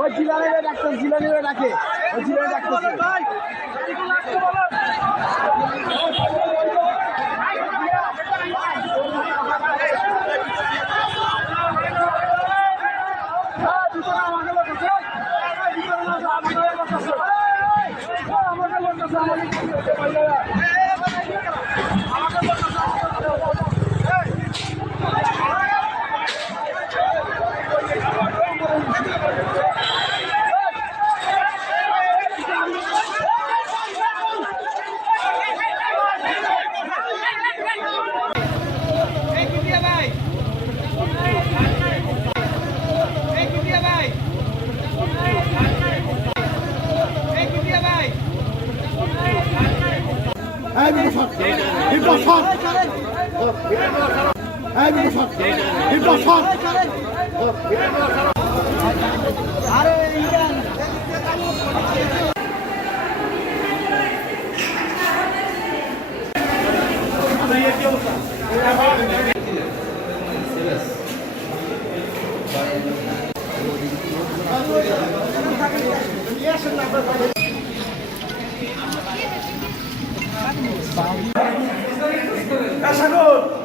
ওই জিলানি ডাক্তার জিলানি ডাকে ওই জিলানি হ্যাঁ, সাগর।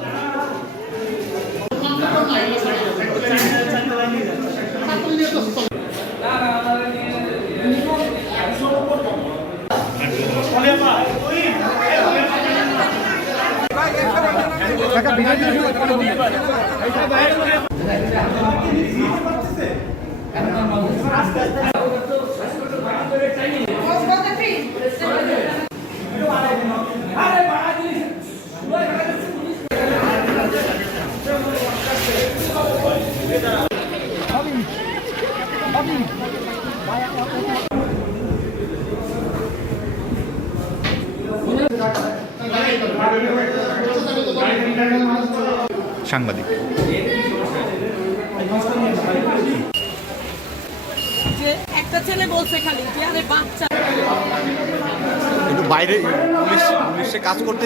ডাক্তার সাংবাদিক। যে একটা ছেলে বলছে খালি যে আরে বাচ্চা। একটু বাইরে পুলিশ পুলিশে কাজ করতে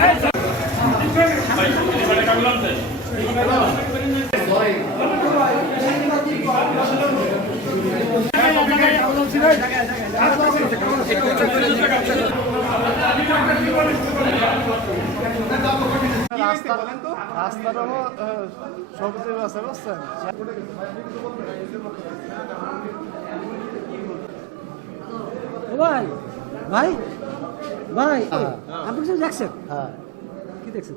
রাস্তাটা হলো সবচেয়ে বুঝছেন? ভাই ভাই ভাই আপনি কিছু দেখছেন? হ্যাঁ। কি দেখছেন?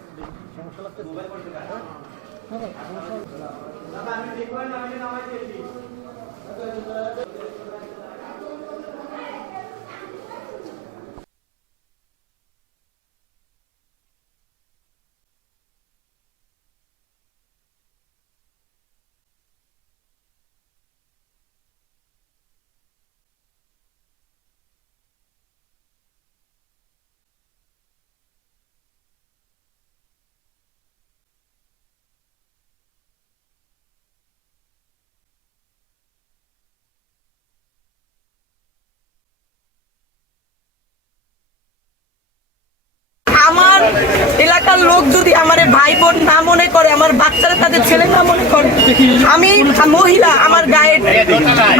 আমার এলাকার লোক যদি আমার ভাই বোন না মনে করে আমার বাচ্চারা তাদের ছেলে না মনে করে আমি মহিলা আমার গায়ে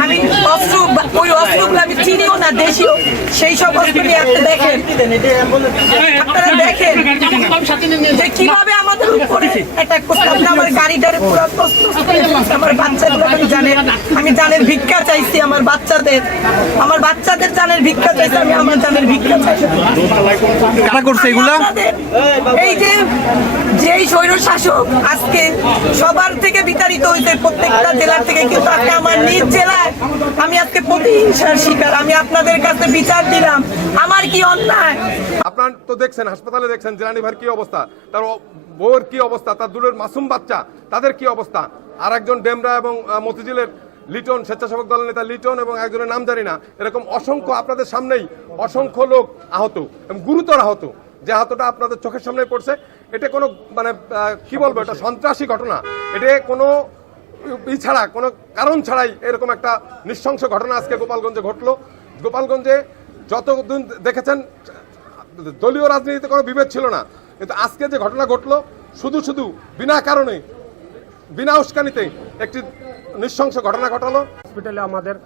আমি অস্ত্র ওই অস্ত্রগুলো আমি চিনিও না দেশীয়। সেই সব অস্ত্র নিয়ে আপনি দেখেন। আপনারা দেখেন যে কীভাবে আমাদের উপরে অ্যাটাক করছে আপনি আমার গাড়িটারে পুরো। আমার বাচ্চাগুলো আমি জানেন আমি জানের ভিক্ষা চাইছি আমার বাচ্চাদের। আমার বাচ্চাদের জানের ভিক্ষা চাইছি আমি আমার জানের ভিক্ষা চাইছি কারা করছে এগুলা? এই যে, যেই স্বৈর শাসক আজকে সবার থেকে বিতাড়িত হয়েছে প্রত্যেকটা জেলার থেকে, কিন্তু আজকে আমার নিজ জেলায় আমি আজকে প্রতিহিংসার শিকার। আমি আপনাদের কাছে বিচার দিলাম। আমার কি অন্যায়? আপনার তো দেখছেন, হাসপাতালে দেখছেন জেলানি কি অবস্থা, তার বউয়ের কি অবস্থা, তার দূরের মাসুম বাচ্চা, তাদের কি অবস্থা? আর একজন ডেমরা এবং মতিঝিলের লিটন, স্বেচ্ছাসেবক দলের নেতা লিটন এবং একজনের নাম জানি না, এরকম অসংখ্য আপনাদের সামনেই অসংখ্য লোক আহত এবং গুরুতর আহত। যে আহতটা আপনাদের চোখের সামনে পড়ছে, এটা কোনো মানে কি বলব, এটা সন্ত্রাসী ঘটনা। এটা কোনো ই ছাড়া, কোনো কারণ ছাড়াই এরকম একটা নৃশংস ঘটনা আজকে গোপালগঞ্জে ঘটলো। গোপালগঞ্জে যতদিন দেখেছেন, দলীয় রাজনীতিতে কোনো বিভেদ ছিল না। কিন্তু আজকে যে ঘটনা ঘটলো, শুধু শুধু বিনা কারণে, বিনা উস্কানিতে একটি নৃশংস ঘটনা ঘটালো। হসপিটালে আমাদের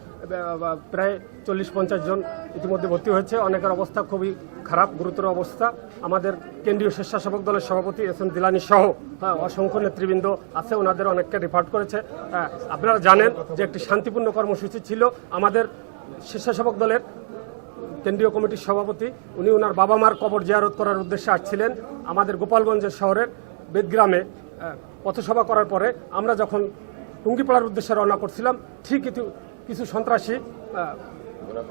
প্রায় চল্লিশ পঞ্চাশ জন ইতিমধ্যে ভর্তি হয়েছে। অনেকের অবস্থা খুবই খারাপ গুরুতর অবস্থা। আমাদের কেন্দ্রীয় স্বেচ্ছাসেবক দলের সভাপতি এস এম দিলানি সহ হ্যাঁ, অসংখ্য নেতৃবৃন্দ আছে ওনাদের অনেককে রিফার্ট করেছে। হ্যাঁ, আপনারা জানেন যে একটি শান্তিপূর্ণ কর্মসূচি ছিল। আমাদের স্বেচ্ছাসেবক দলের কেন্দ্রীয় কমিটির সভাপতি উনি ওনার বাবা মার কবর জিয়ারত করার উদ্দেশ্যে আসছিলেন। আমাদের গোপালগঞ্জের শহরের বেদগ্রামে পথসভা করার পরে আমরা যখন টুঙ্গিপাড়ার উদ্দেশ্যে রওনা করছিলাম ঠিক কিছু সন্ত্রাসী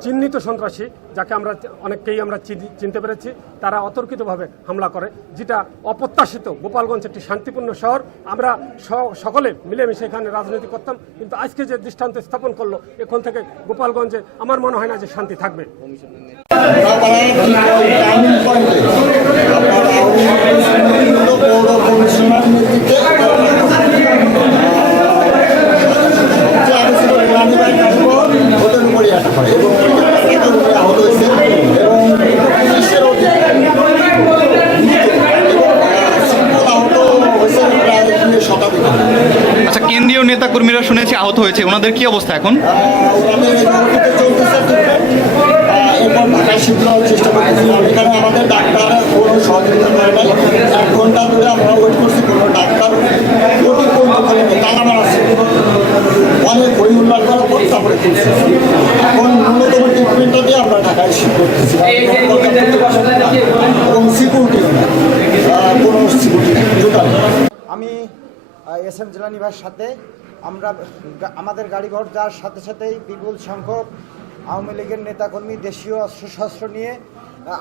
চিহ্নিত সন্ত্রাসী, যাকে আমরা অনেককেই আমরা চিনি- চিনতে পেরেছি, তারা অতর্কিতভাবে হামলা করে, যেটা অপ্রত্যাশিত। গোপালগঞ্জ একটি শান্তিপূর্ণ শহর। আমরা সকলে মিলেমিশে এখানে রাজনীতি করতাম, কিন্তু আজকে যে দৃষ্টান্ত স্থাপন করল, এখন থেকে গোপালগঞ্জে আমার মনে হয় না যে শান্তি থাকবে কমিশনার নেতৃত্বে যে আলোচিত রানী ভাই কাটবো ওদের উপরই আটক করে এবং এদের উপরে আহত হয়েছে এবং পুলিশের অধিকারী এবং সিম্পল আহত হয়েছে প্রায় দুই শতাধিক আচ্ছা কেন্দ্রীয় নেতা কর্মীরা শুনেছি আহত হয়েছে ওনাদের কি অবস্থা এখন? এরপর ঢাকায় চেষ্টা আমাদের কোনো সহযোগিতা করে নাই এক ঘণ্টা ধরে আমরা ওয়েট করছি ডাক্তার বই উল্লার করার পর তারপরে ন্যূনতম ট্রিটমেন্টটা দিয়ে আমরা ঢাকায় শিফট করতেছি সিকিউরিটি কোনো সিকিউরিটি আমি এস এম জিলানি ভাইয়ের সাথে আমরা আমাদের গাড়িঘর যাওয়ার সাথে সাথেই বিপুল সংখ্যক আওয়ামী লীগের নেতাকর্মী দেশীয় অস্ত্রশস্ত্র নিয়ে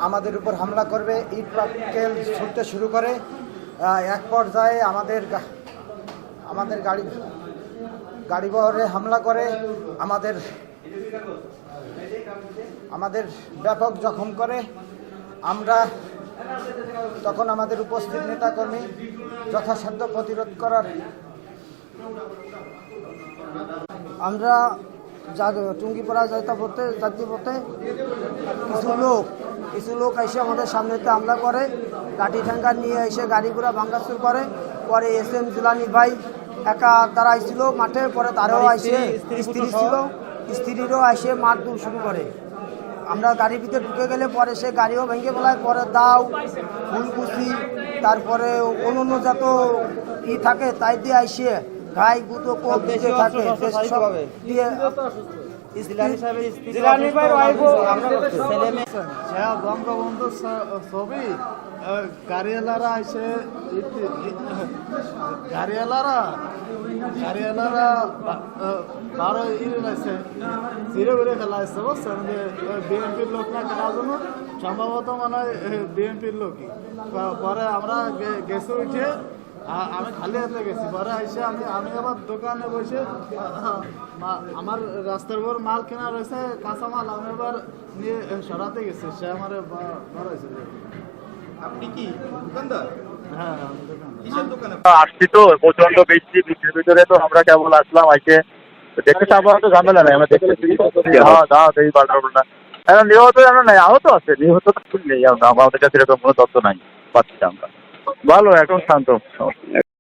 আমাদের উপর হামলা করবে, ইট পাটকেল ছুটতে শুরু করে। এক পর্যায়ে আমাদের আমাদের গাড়ি, গাড়িবহরে হামলা করে। আমাদের আমাদের ব্যাপক জখম করে। আমরা তখন আমাদের উপস্থিত নেতাকর্মী যথাসাধ্য প্রতিরোধ করার আমরা টুঙ্গিপাড়া যাইতা পড়তে যাত্রী পথে কিছু লোক কিছু লোক এসে আমাদের সামনেতে হামলা করে লাঠি ঠ্যাঙ্গা নিয়ে এসে গাড়িগুলো ভাঙ্গাচুর করে পরে এস এম জিলানি ভাই একা তারা আইছিল মাঠে পরে তারাও আইসে স্ত্রী ছিল স্ত্রীরও আইসে মারধর শুরু করে। আমরা গাড়ির ভিতরে ঢুকে গেলে পরে সে গাড়িও ভেঙে ফেলায় পরে দাও ফুলকুচি তারপরে অন্য অন্য যত ই থাকে তাই দিয়ে আইসে। ঘাই গুঁতো কোপ দিতে থাকে সব দিয়ে জিলানি ভাইয়ের ওয়াইফও ছেলে মেয়ে। হ্যাঁ বঙ্গবন্ধু ছবি গাড়িওয়ালারা এসে গাড়িওয়ালারা গাড়িওয়ালারা বারো ইরে লাগছে জিরো করে ফেলা হয়েছে বুঝছেন? যে বিএনপির লোক না কারা জন্য সম্ভবত মনে বিএনপির লোকই। পরে আমরা গে- গেছে উঠে আমি খালি হাতে গেছি। পরে এসে আমি আমি আবার দোকানে বসে আমার রাস্তার উপর মাল কেনা রয়েছে কাঁচা মাল আমি এবার নিয়ে সরাতে গেছি। সে আমার বাড়াইছে আপনি কি দোকানদার? হ্যাঁ আসছি তো প্রচণ্ড বৃষ্টি বৃষ্টির ভিতরে তো আমরা কেবল আসলাম আইসে। দেখতে আপাতত তো ঝামেলা নাই আমরা দেখতেছি হ্যাঁ দাও দেখি পাল্টা পাল্টা। এখন নিহত জানা নাই আহত আছে নিহত তো নেই আমরা আমাদের কাছে এরকম কোনো তথ্য নাই পাচ্ছি আমরা। ভালো এখন শান্ত।